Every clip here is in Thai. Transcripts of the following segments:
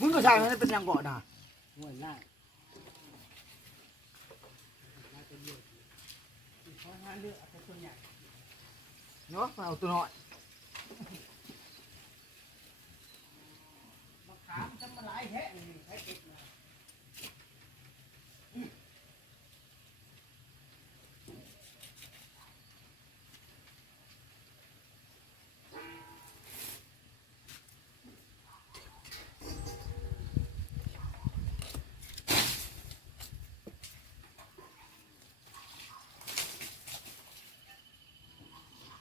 มึงก็ใช่มันเป็นยังเกาะน่ะหัวหน้าเนาะมาเอาตัวน้อยถามจะมาหลายแท้นี่ใช้เก็บม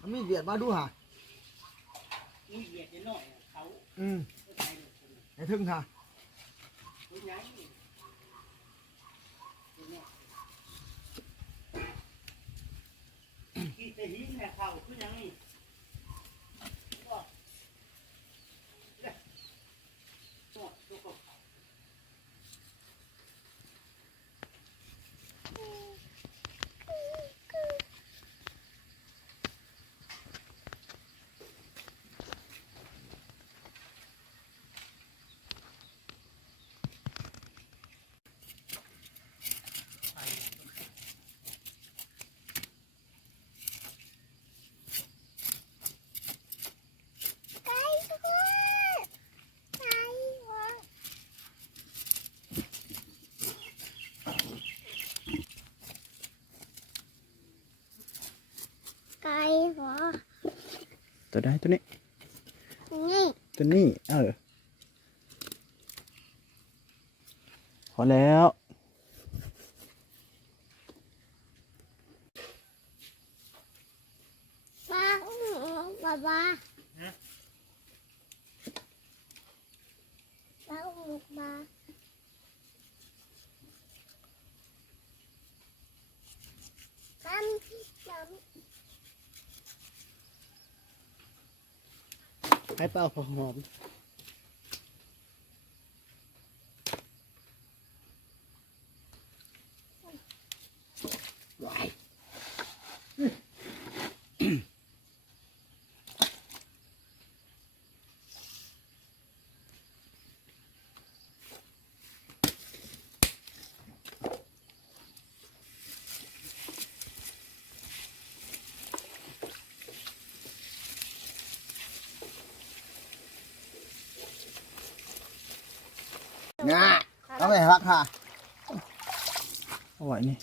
มันมีเวียดมาดูหะมีเหยียดหน่อยเขาอืมไอ้ทึ่งค่ะกี่แต่หินเนี่ยเขาคือยังนี่ก็เนี่ยหมดทุกคน ไก่หัว ตัว ได้ตัวนี้ นี่ตัวนี้ เออ พอแล้วปลาปลาปลาปลาอุ้มปลาทำทำ ให้เป่าพอหอม ง่าเอาไปรักค่ะเอาไว้นี่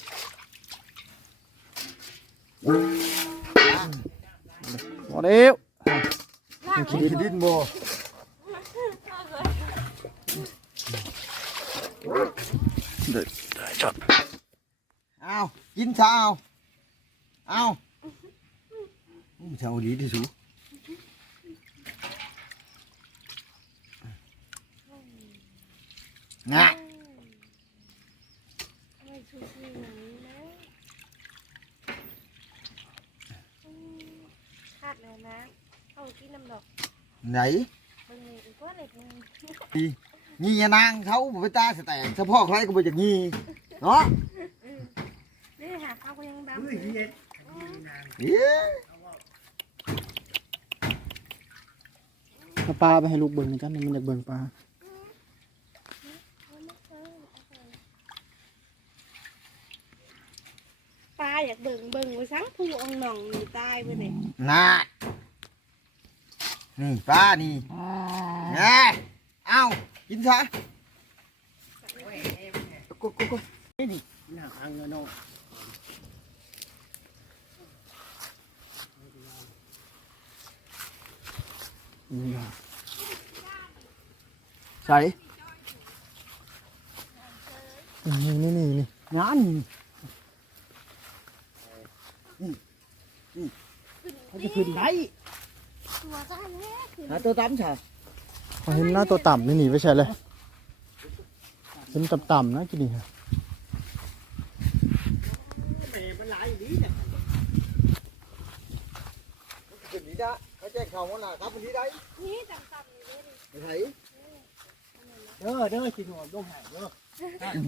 พอแล้วขี้ดินโบ เด็ดได้ช็อต เอากินเช้าเอาเอาเช้าดีที่สุดง่า ไม่ชูชีหนัง นะอืมคาดเลยนะเอาที่น้ำดอกไหนเบิ่งเลยอีกว่าเลยเบิ่งงีนางเขาบ่ไปตาสแตกเฉพาะใครก็บ่จะงีเนาะนี่หาเขาก็ยังดำเฮ้ยเหยียดเอ๊ะเอาปลาไปให้ลูกเบิ่งหนะจ๊ะนี่มันอยากเบิ่งปลา ปลา อยากเบิ่งเบิ่งไว้สังผู้เองหน่องนี่ตายไปเนี่ยน่านี่ปลานี่แง่เอากินซะกุ๊กกุ๊กกุ๊กหน้าอังเงินเนาะนี่ครับใส่นี่นี่นี่นี่งาน เขาจะขึ้นได้ตัวก็อันนี้คือหาตัวตั้มใช่พอเห็นหน้าตัวต่ำนี่หนีไปใช่เลยเห็นต่ำๆนะกินนี่ฮะแม่มันหลายดีเนี่ยขึ้นนี้ได้เขาแจ้งข่าวว่าน่ะครับวันนี้ได้นี่ต่ำๆนี่เลยไปไถเด้อเด้อสิหนวดลงหายเด้อ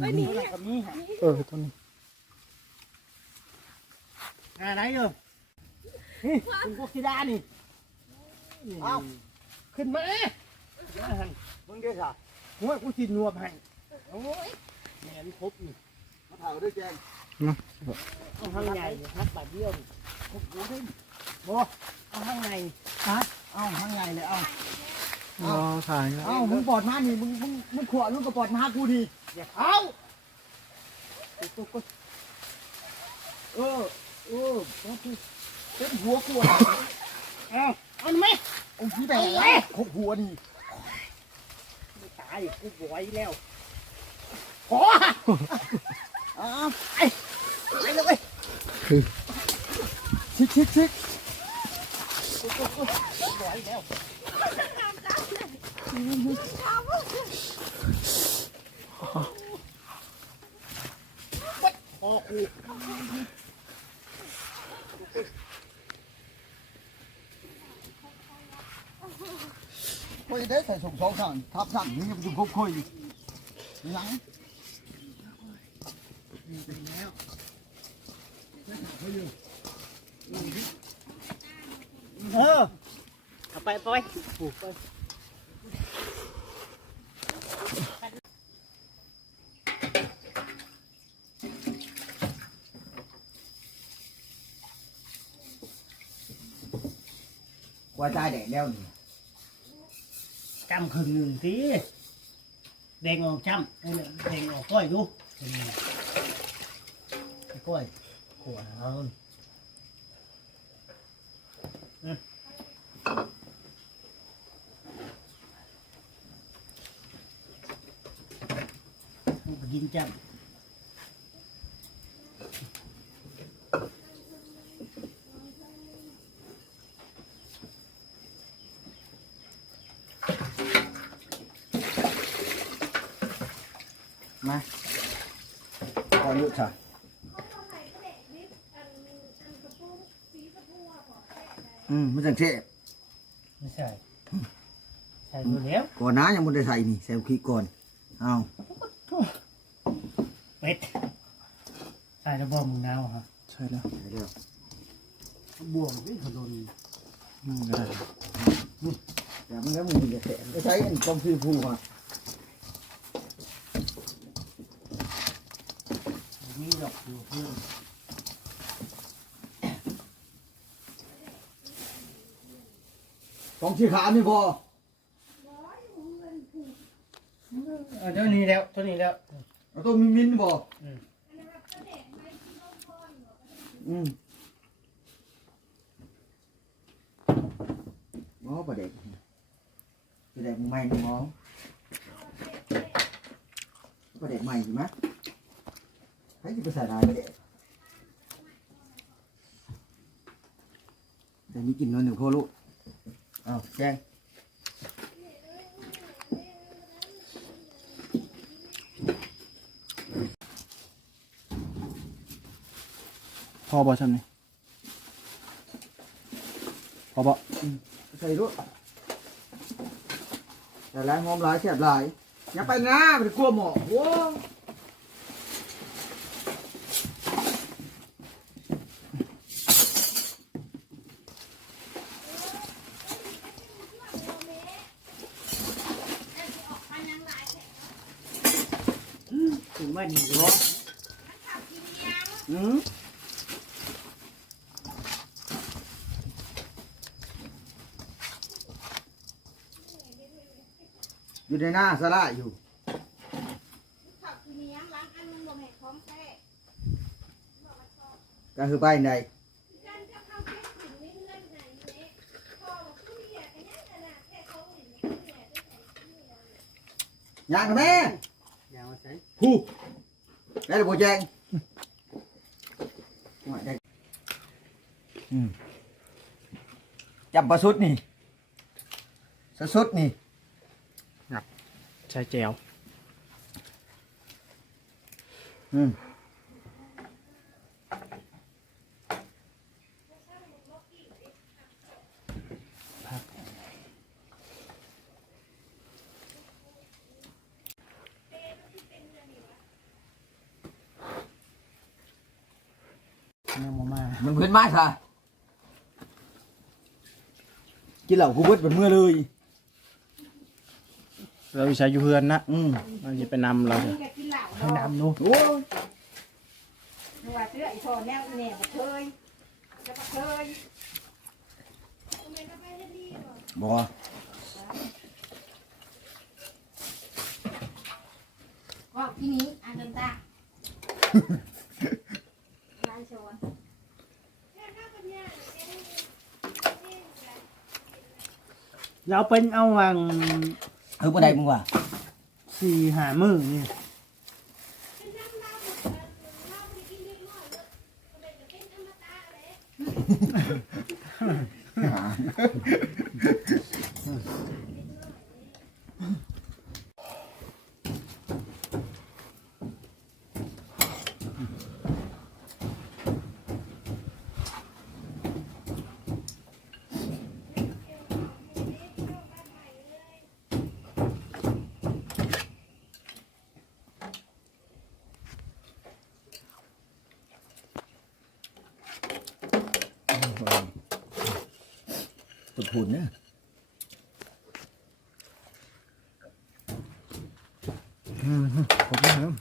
ไปนี่อะไรกับนี้หายเออตัวนี้ งานไหนเด้อนี่คุณพวกที่ด้านี่เอาขึ้นมามึงเด้อค่ะฮหัวกูสินวบให้โอ้ยแม่นครบนี่มาเถ่าด้วยแจงเอาข้างในพักบาดเดียวนี่โอ้โหเด้งบ่เอาข้างในเอาข้างในเลยเอาอ๋อถ่ายแล้วเอามึงปอดมานี่มึงมึงมึงขวดมึงก็ปอดมากูดีอย่าเข้าเออ เออเต็มหัวขวดเอาเอาไหมโอ้ยแต่ขบหัวนี่ไม่ตายกูบไหวยแล้วขอเอาไปไปเลยชิกชิกชิกบไหวยแล้วพอกู คุยได้ใส่ส่งสองสั่งทับสั่งนี่ยังจะพ จำครึ่งหนึ่งทีแดงออกจำเออแดงออกก้อยดูเป็นไงก้อยขวเอาอืมมันก็ยิงจำ มาพอลุกใช่อืมมันจังเท่ไม่ใช่ใช่ตัวแล้วก่อนนะยังไม่ได้ใส่นี่ใส่ขี้ก่อนเอาเป็ดใช่แล้วบ่มึงนาวฮะใช่แล้วใส่แล้วบวมที่ถนนอืมก็ได้แต่มันก็มึงจะเตะไม่ใช่อันกองคือผู้อะ มีดอกอยู่เพื่อนกองที่ขาไม่พอเอาเท่านี้แล้วเท่านี้แล้วเอาตัวมินมินบอืมอืมหมอประเด็กประเด็กใหม่หมอประเด็กใหม่ใช่ไหม ให้ที่ภาษาไทยประเด็กแต่มีกินนอนหนึ่งพ่อลูกเอาแจ้งพอบ่ใช่ไหมพอบ่ใส่ด้วยแต่หลายหอมหลายแซ่บหลายอย่าไปนะไปกลัวหมอโว้ ถึงว่านี่เนาะ อืมอยู่ในหน้าสละอยู่ ขับทีนี้ล้างอันนึงลงแห่งพร้อมแท้ ก็คือไปไหน กันจะเข้าเก็บถึงไม่เงื่อนไหนเนี่ยพ่อบอกผู้ใหญ่กันยังขนาดแค่เขาเห็นผู้ใหญ่ได้ใส่เสื้อ ย่างกับแม่ อย่ามาใส่ ผู้ ได้หรือโบแจงว่าได้อืมจับปลาสุดนี่สะสุดนี่ ใช่แจว อืม嗯ยังบ่มา มันเพื่อนมาค่ะกินเหล้ากูเบิดเป็นเมื่อเลยเราวิชาอยู่เฮือนนะอืมเราจะไปนำเรานี่ก็กินเหล้าให้ดอกนำดูโอ้ยเพราะว่าเสื้อไอ้พอแนวแนวบ่เคยจะบ่เคยบ่ว่าที่นี้อันเดินตาลายโชน เราเป็นเอาวังเฮ้ยบ่ได้มึงว่ะสี่หามือนี่ ผมนะ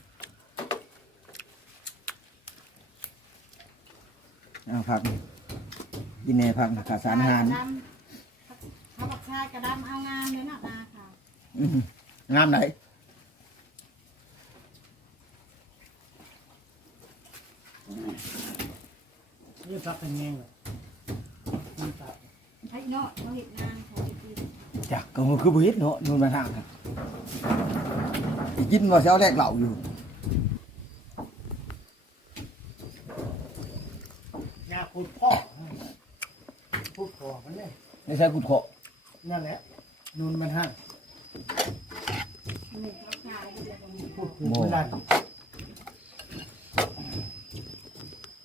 เอาผักกินแน่ผักขาดสารอาหารเขาบอกชายกระดำเอางามเลยนะตาค่ะงามไหนนี่พักเป็นไงวะนี่พักให้เนาะเขาเห็นงานเขาไปกินจักก็คือบ่เฮ็ดเนาะนู่นมาทางครั บอีกินว่าสิเอาแลกเหล่าอยู่ยาขุดพ่อพูดพ่อมันเลยในใช้กุดเคาะนั่นแหละนูนมันห้างนี่เขาขายอยู่ตรงนี้พูดผูกมันดัน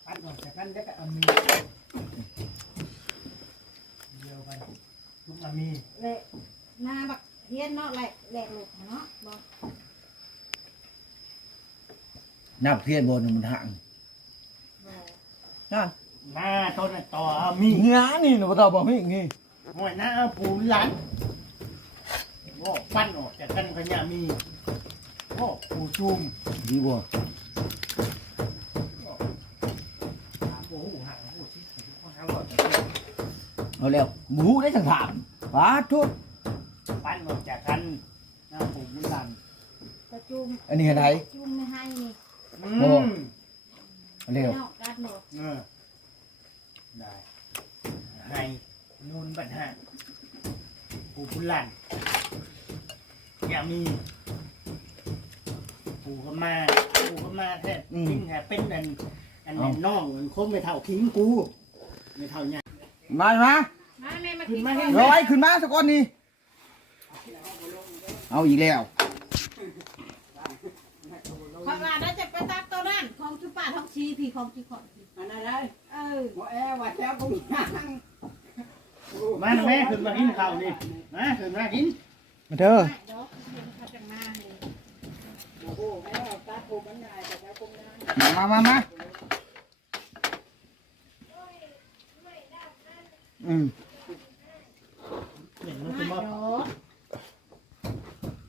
ปัดออกจากกันแล้วก็เอามีเดียวกันลุงอามีเละหน้าบักเฮียนเนาะแหลกแหลกลูกเนาะบอก น้ำเพียนบนมันห่างบอกนั่นหน้าต้นน่ะต่อเอามีเงี้ยนี่หนูบ่ต้องบอกให้งี้หัวหน้าเอาปูนหลันโอ้ปั้นออกจากกันพญามีโอ้ปูจุ่มดีบ่โอ้โหห่างโอ้โหชิห่างหลอดเอาแล้วหมูได้สังถามปาทุดปั้นออกจากกันหน้าปูมุนลันกระจุมอันนี้อะไรจุมไม่ให้นี่ อืโอ้มเอาแล้วเนาะกัดหมดเออได้ให้นูนบัดห้าปูมุนลันอย่ามีปูก็มาปูก็มาแท้จริงแท้เป็นอันอันนั้นน้องมันคงไม่เท่าคิงกูไม่เท่าเนี่ยมามามาแม่มาขึ้กินนมาให้ร้อยขึ้นมาสักก้อนนี่เอาอีกแล้ว ขอว่าได้จะไปตัดตัวนั้นของจุป้าท้องชีพี่ของจีขอนอันนั้นเลยเออหัวแอร์วัดแล้วผมย่งมาแม่ขึ้นมากินข้าวนี่มาขึ้นมากินมาเด้อเดี๋ยวเดี๋ยวเขาจะมาเลยโอ้โหแม่ตามมันได้แต่ตามนั้นมามามาอืมเห็นมันมาคือเดี๋มายว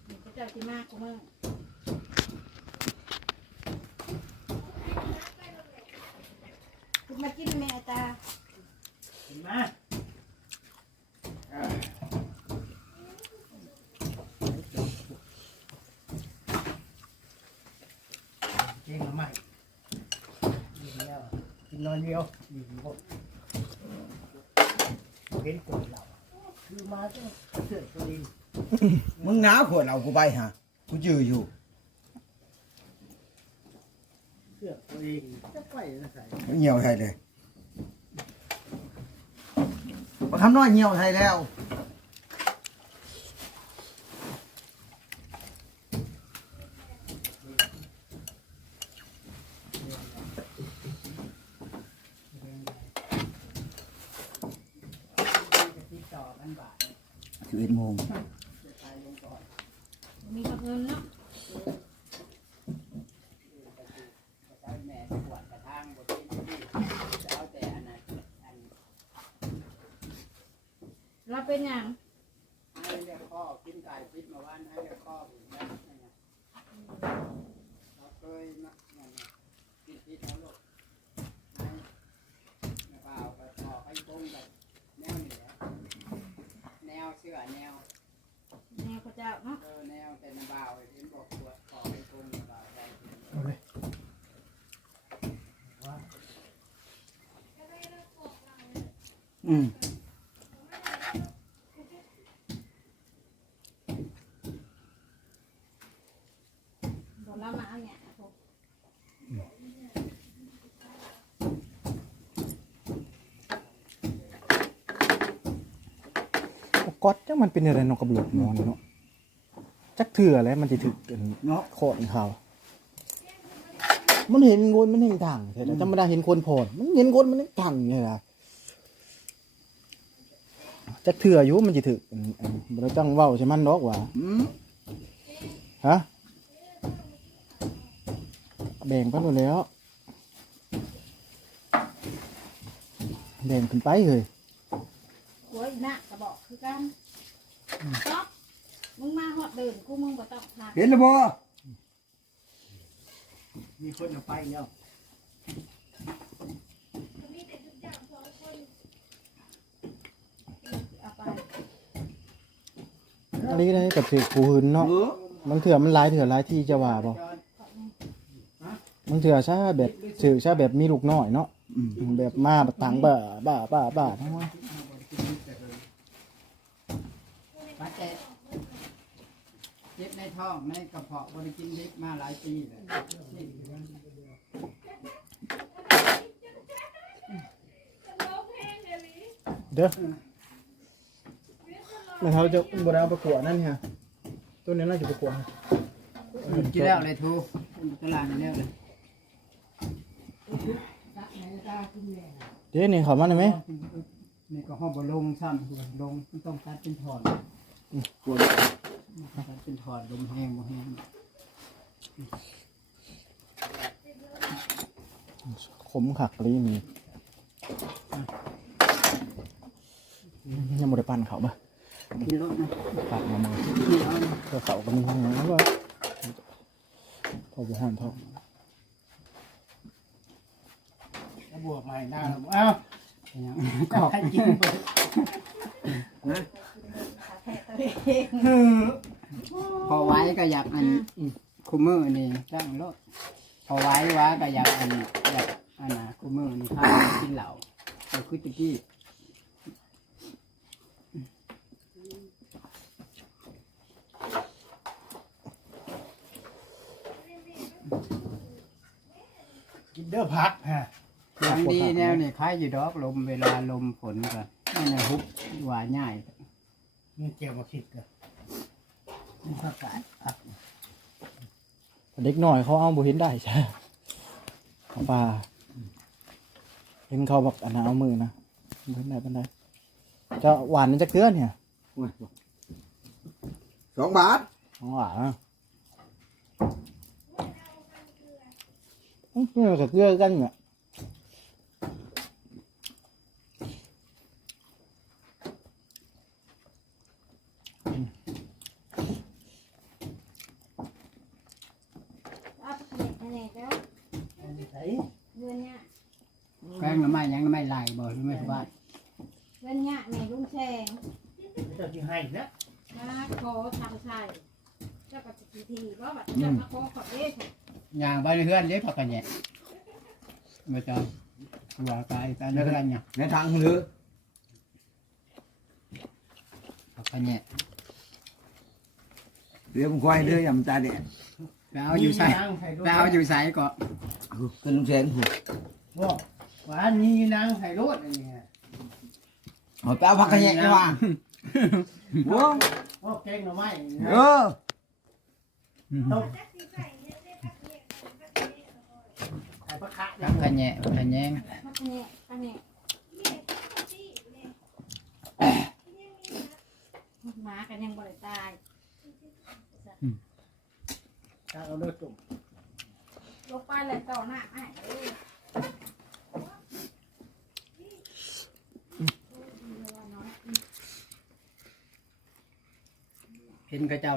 นี่ก็จะที่มากกูมึงคุณ มากินแม่ตาขึ้นมาเก่งมาใหม่ดีแล้วกินน้อยเดียวดีหมดเห็นกดเราคือมาก็เสือกตัวเองมึงหนาวขวดเอากูไปฮะกูจืออยู่ เสือกตัวเองจะไปนะใส่ เหี่ยวไทยเลยบ่ทำน้อยเหี่ยวไทยแล้วติดต่อกันบ่ายสิบเอ็ดโมง ไปลงก่อน มีกับเงินเนาะ ใช้แม่ขวดกระทางบนที่จะเอาแต่อันนั้นอัน เราเป็นอย่าง ให้เรียกข้อกินไก่พิษมาวันให้เรียกข้อ แนว แนวพระเจ้าเนาะ เออแนวแต่น้ำบ่าวเห็นบอกปวดขอให้กงน้ำบ่าวได้ เอาเลย อืม บอกเรามาเอาเนี่ยผม ก๊อตจังมันเป็นอะไรเนาะกับหลวงหมอนเนาะจักเถื่อแล้วมันจะถึกกันเนาะโคตรเขามันเห็นคนมันเห็นทางใช่ไหมธรรมดาเห็นคนโผล่มันเห็นคนมันเห็นทางเนี่ยนะจักเถื่ออยู่มันจะถึกอันอันบ่ได้ต้องเว้าใช่มันดอกว่าฮะแบ่งกันหมดแล้วแบ่งขึ้นไปเลยหัวอีน่ะกระบอก คือกันต๊อกมึงมาหอดเดินกูมึงบ่ต้องพาเห็นแล้วบ่มีคนเอาไปแล้วเอาไปอันนี้ได้กับถือกูหืนเนาะเออมันเถื่อมันหลายเถื่อหลายที่จะว่าบ่มันเถื่อซะแบบถือซะแบบมีลูกน้อยเนาะอืมแบบมาแบบตังบ้าบ้าบ้าบ้าทั้งว่า ปัจเจเจ็บในท้องในกระเพาะบริกินเล็กมาหลายปีเลยเด้อมันเขาจะบ่ได้เอาประกวดนั่นฮะตัวนี้น่าจะประกวดกินแล้วเลยทูตลาดนี่แล้วเลยเดี๋ยวนี่เขามาได้ไหมนี่ก็ห้องบลงซ้ำลงต้องตัดเป็นถอน ปวดตัดเป็นถอนลมแห้งบ่แห้งขมขักลีนี่ยังบ่ได้ปั่นเขาบ่กินรถนะปัดมามานี่เอานะก็เขาก็มีห้องน้ำว่าพอบ่ห้อนเท่าแล้วบวกใหม่หน้าแล้วเอ้าเป็นหยังก็ให้กินเบิดแท้ตัวเอง พอไว้ก็อยากอันคุมือนี่จ้างรถพอไว้ว่าก็อยากอันอยากอันนะคุมือนี่พาไปกินเหล้าก็คือตะกี้กินเด้อพักฮะอย่างดีแนวนี่คล้ายอยู่ดอกลมเวลาลมฝนก็นั่นน่ะฮุบหวาง่าย นี่เกี่ยวมาคิดกันนี่ก็กาดอะเด็กหน่อยเขาเอาบ่เห็นได้ใช่เขาปลาเห็นเขาแบบอันนั้นเอามือนะบ่เห็นได้ปานใดจะหวานนี่จะเกลือเนี่ยสองบาทของหวานอะอื้อนี่มันก็เกลือกันเนี่ย เอา ไปเด็กแน่แล้วไหนเงินเนี่ยแกงหน้ำไม้ยังหน้ำไม้ลายบ่หรือไม่สบายเงินเนี่ยแม่ลุงแซงเจ้าที่ให้นะมาขอทำใช่เจ้าก็จะทีทีว่าแบบจะมาขอขอเด้ค่ะย่างไปเพื่อนเล็กพักกันเนี่ยมาจอหัวกายตาเนื้อกันเนี่ย ในทางหรือพักกันเนี่ยเรือมันควายเรือยำตาแดด ไปเอาอยู่ใส่ไปเอาอยู่ใส่ก็ขึ้นแสงหูว่าหวานนี่นางไผ่รถอันนี้เอาไปเอาผักกระแยงดีกว่าโว้โอ้แกงหน่อไม้เออต้มจักสีใส่เนี่ยได้พักเนี่ยพักเนี่ยไข่ปลาคะพักกันเนี่ยพักกันเนี่ยพักเนี่ยพักเนี่ยเนี่ยที่เนี่ยหมากันยังบ่ได้ตาย ตั้งเอาเด้อตุ่มลงไปเลยต่อหน้าไอ้เอ้ยเห็นกระเจ้า